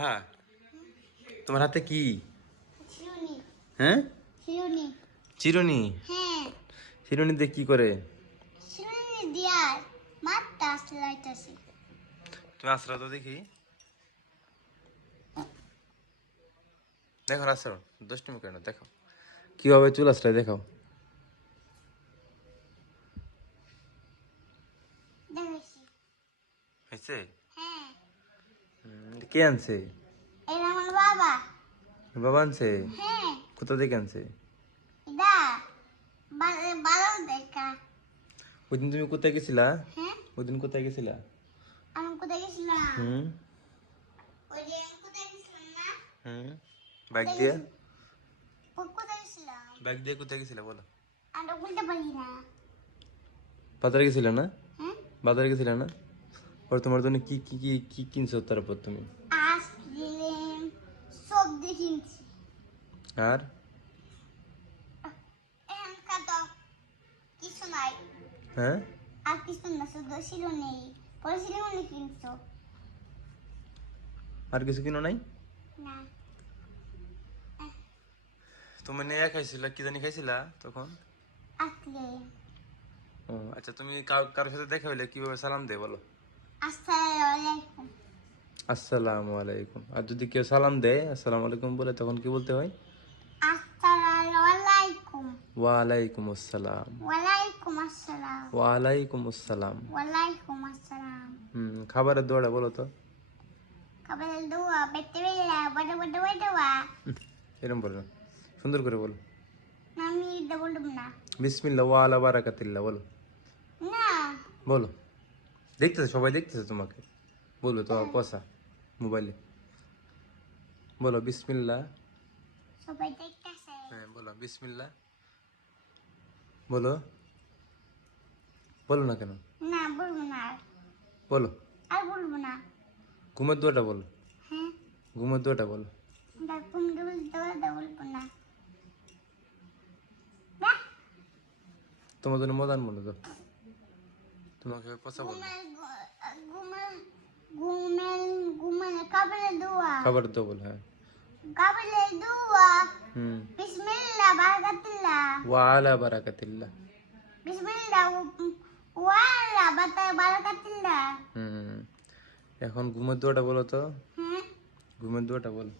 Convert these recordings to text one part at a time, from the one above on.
রাহা তোমার হাতে কি? হ্যাঁ? চিরুনি। হ্যাঁ। চিরুনি দিয়ে কি করে? তুমি আসরা তো দেখি। দেখো আসর দুষ্টুমি কেন দেখো। কীভাবে চুল আসরায় দেখাও। হয়েছে? হ্যাঁ কে আনছে? বাবা। বাবা আনছে? হ্যাঁ। কোথা থেকে আনছে? ওই দিন তুমি কোথায় গেছিলা? হ্যাঁ। ওই দিন কোথায় গেছিলা হুম। হুম। বাইক দিয়ে? বাইক দিয়ে কোথায় গেছিলা বলো। বাজারে গেছিলে না? হ্যাঁ। বাজারে গেছিলে না? ওর তোমার জন্য কি কি কি কি কিনছো তারপর তুমি? সবজি কিনছি। আর? কিছু নাই। হ্যাঁ? আর কিছু না শুধু ছিল নেই পরে ছিল কিনছো। আর কিছু কিনো নাই? না। তুমি নেয়া খাইছিলা কি জানি খাইছিলা তখন? আসলে ও আচ্ছা তুমি কার- কারোর সাথে দেখা হইলে কীভাবে সালাম দে বলো? আসসালামু আলাইকুম আসসালামু আলাইকুম। আর যদি কেউ সালাম দেয় আসসালামু আলাইকুম বলে তখন কি বলতে হয়? ওয়ালাইকুম আসসালাম। ওয়ালাইকুম আসসালাম। ওয়ালাইকুম আসসালাম। ওয়ালাইকুম আসসালাম। হুম খাবারের দোয়াটা বলো তো। দুয়া বেতে বেলা বড় বড় সুন্দর করে বলো। আমি এটা বললাম না। বিসমিল্লা ওয়ালা বারাকাতিল্লা বলো। না। বলো। দেখতেছে সবাই দেখতেছে তোমাকে। বলো তোমার পয়সা মোবাইলে। বলো বিসমিল্লা। হ্যাঁ বলো বিসমিল্লা। বলো। বলো না কেন? না বলব না বলো। আর বলব না। ঘুমের দোয়াটা বলো। হ্যাঁ। ঘুমের দোয়াটা বলো। তোমার জন্য মদান বলো তো। তোমাকে বলব ঘুমের ঘুমের ঘুমের কাবলে দোয়া খাবার দো বলো হ্যাঁ কাবলে দোয়া হুম বিসমিল্লাহ বারাকাতুল্লাহ ওয়ালা বারাকাতিল্লা বিসমিল্লাহ ওয়ালা বাতা বারাকাতুল্লাহ হুম এখন ঘুমের দোয়াটা বলো তো। হ্যাঁ ঘুমের দোয়াটা বলো।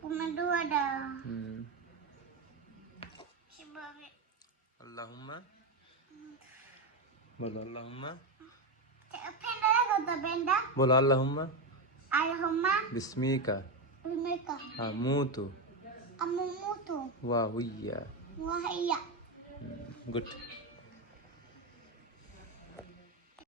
ঘুমের দোয়াটা হুম। সেভাবে আল্লাহুম্মা। বলো আল্লাহুম্মা। ফেন্ডা দেখো তো ফেন্ডা বলো আল্লাহুম্মা। আর باسميك باسمك أموت أموت وهي وهي good